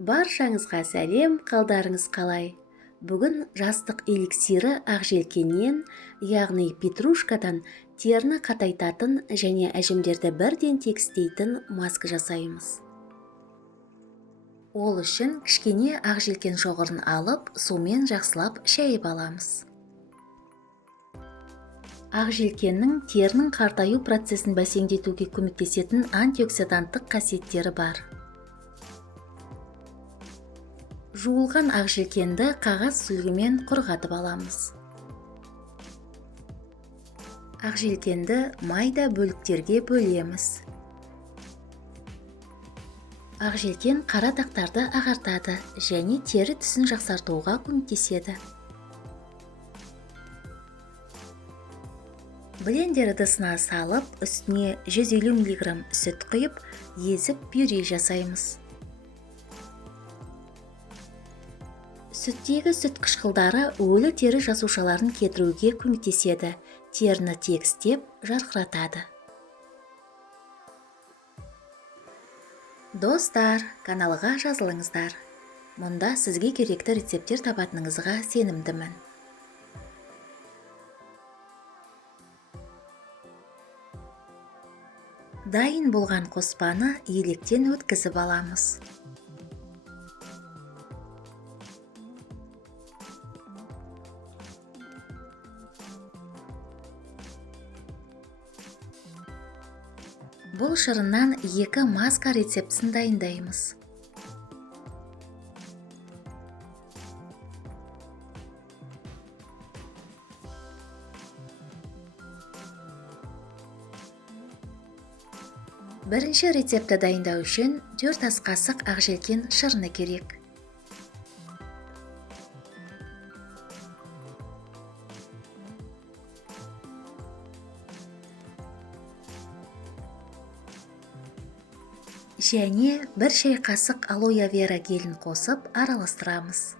Баршаңызға сәлем, қалдарыңыз қалай? Бүгін жастық эликсирі ақжелкеннен, яғни петрушкадан теріні қатайтатын және әжімдерді бірден тегістейтін маска жасаймыз. Ол үшін кішкене ақжелкен шоғырын алып, сумен жақсылап шайып аламыз. Ақжелкеннің терінің қартаю процесін бәсеңдетуге көмектесетін антиоксиданттық қасиеттері бар. Жуылған ақжелкенді қағаз сүлгімен құрғатып аламыз. Ақжелкенді майда бөліктерге бөлеміз. Ақжелкен қара дақтарды ағартады және тері түсін жақсартуға көмектеседі. Блендер ыдысына салып, үстіне 150 мг сүт құйып, езіп пюре жасаймыз. Сүттегі сүт қышқылдары өлі тері жасушаларын кетіруге көмектеседі, теріні тегістеп, жарқыратады. Достар, каналға жазылыңыздар. Мұнда сізге керекті рецепттер табатыныңызға сенімдімін. Дайын болған қоспаны електен өткізіп аламыз. Бұл шырыннан 2 маска рецептісін дайындаймыз. Бірінші рецепті дайындау үшін 4 ас қасық ақжелкен шырыны керек. Және 1 шай қасық алоэ вера гелін қосып араластырамыз.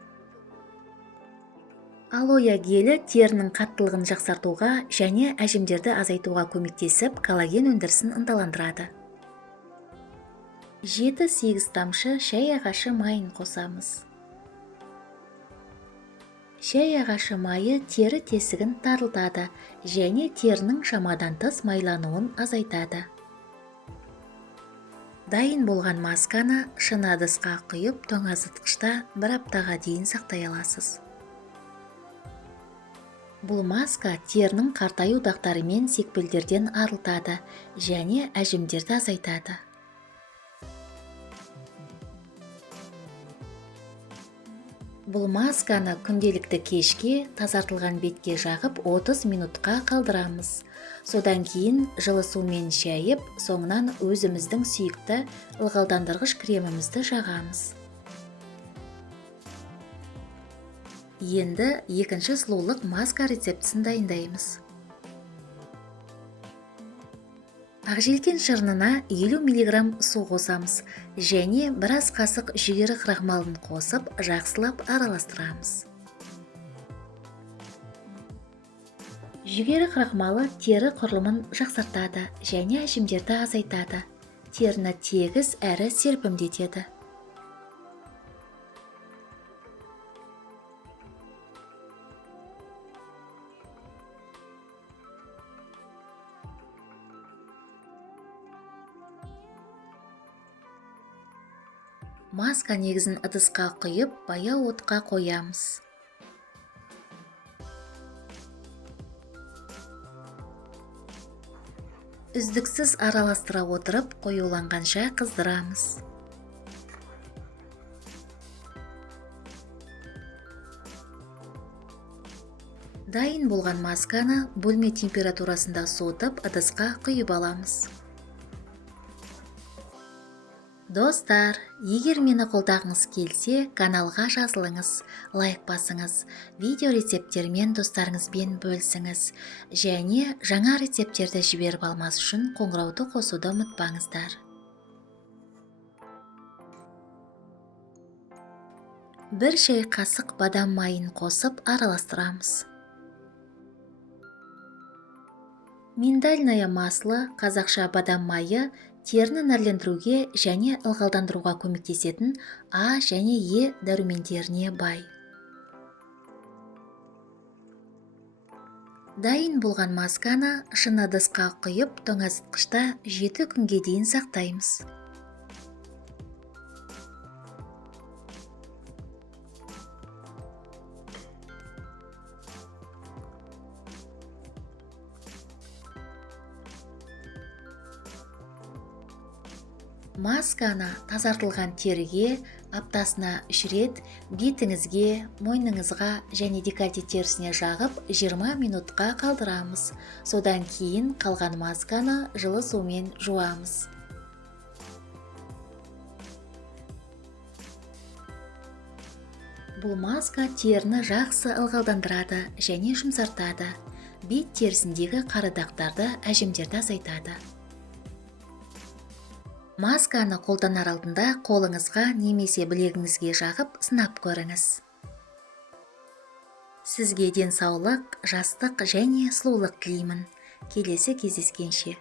Алоэ гелі терінің қаттылығын жақсартуға және әжімдерді азайтуға көмектесіп, коллаген өндірісін ынталандырады. 7-8 тамшы шай ағашы майын қосамыз. Шай ағашы майы тері тесігін тарылтады және терінің шамадан тыс майлануын азайтады. Дайын болған масканы шыны ыдысқа құйып, тоңазытқышта 1 аптаға дейін сақтай аласыз. Бұл маска терінің қартаю дақтары мен секпелдерден арылтады және әжімдерді азайтады. Бұл масканы күнделікті кешке тазартылған бетке жағып 30 минутқа қалдырамыз. Содан кейін жылы сумен шайып, соңынан өзіміздің сүйікті ылғалдандырғыш кремімізді жағамыз. Енді екінші сұлулық маска рецептісін дайындаймыз. Ақжелкен шырынына 50 мг су қосамыз және 1 ас қасық жүгері крахмалын қосып, жақсылап араластырамыз. Жүгері крахмалы тері құрылымын жақсартады және әжімдерді азайтады. Теріні тегіс әрі серпімдетеді. Маска негізін ыдысқа құйып, баяу отқа қоямыз. Үздіксіз араластыра отырып, қоюланғанша қыздырамыз. Дайын болған масканы бөлме температурасында суытып, ыдысқа құйып аламыз. Достар, егер мені қолдағыңыз келсе, каналға жазылыңыз, лайк басыңыз, видео рецепттермен достарыңызбен бөлісіңіз, және жаңа рецепттерді жіберіп алмас үшін қоңырауды қосуды ұмытпаңыздар. 1 шай қасық бадам майын қосып араластырамыз. Миндальное масло, қазақша бадам майы теріні нәрлендіруге және ылғалдандыруға көмектесетін А және Е дәрумендеріне бай. Дайын болған масканы шыны ыдысқа құйып тоңазытқышта 7 күнге дейін сақтаймыз. Масканы тазартылған теріге аптасына 3 рет бетіңізге, мойныңызға және декольте терісіне жағып 20 минутқа қалдырамыз. Содан кейін қалған масканы жылы сумен жуамыз. Бұл маска теріні жақсы ылғалдандырады және жұмсартады. Бет терісіндегі қара дақтарды, әжімдерді азайтады. Масканы қолданар алдында қолыңызға немесе білегіңізге жағып сынап көріңіз. Сізге денсаулық, жастық және сұлулық тілеймін. Келесі кездескенше.